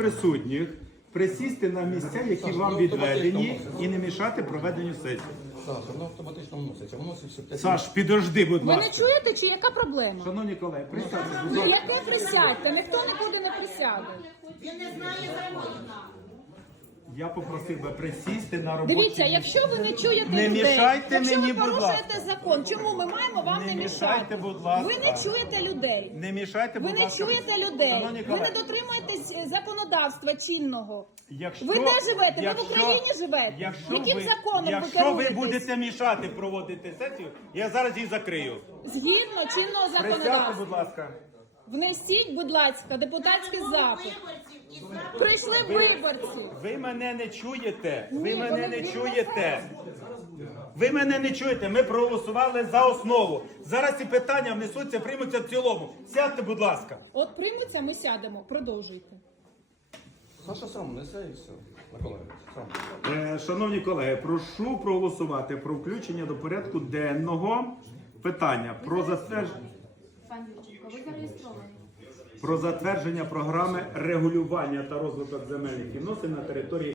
присутніх присісти на місця, які вам відведені, і не мішати проведенню сесії. Саша, воно автоматично вноситься. Вноситься 5 Саш, підожди, будь Ви не ласка. чуєте, чи яка проблема? Шановні колеги, присядьте, будь Ну ласка. яке присядьте? Ніхто нікуди не присяде. Я попросив би присісти на робочі Дивіться, якщо ви не чуєте Не людей, мішайте якщо мені, ви будь порушуєте закон, чому ми маємо вам Не не, мішайте, мішати? будь ласка. Ви не чуєте людей. Не мішайте, Ви будь не ласка. чуєте людей. Шановні Ви не колеги, дотримуєтесь е, законодавства чинного. Якщо, Ви де живете? Ви в Україні живете? Якщо Яким ви, законом ви якщо ви керуєтесь? будете мішати проводити сесію, я зараз її закрию. Згідно чинного законодавства. будь ласка. Внесіть, будь ласка, депутатський запит. Прийшли виборці. Ви мене не чуєте. Ви Ні, мене не чуєте. Ви мене не чуєте. Ми проголосували за основу. Зараз ці питання внесуться, приймуться в цілому. Сядьте, будь ласка. От приймуться, ми сядемо. Продовжуйте. Саша сам несе і все. Миколаївич, сам. Е, Шановні колеги, прошу проголосувати про включення до порядку денного питання про затвердження. Пан Юрченко, ви зареєстровані. Про затвердження програми регулювання та розвиток земельних відносин на території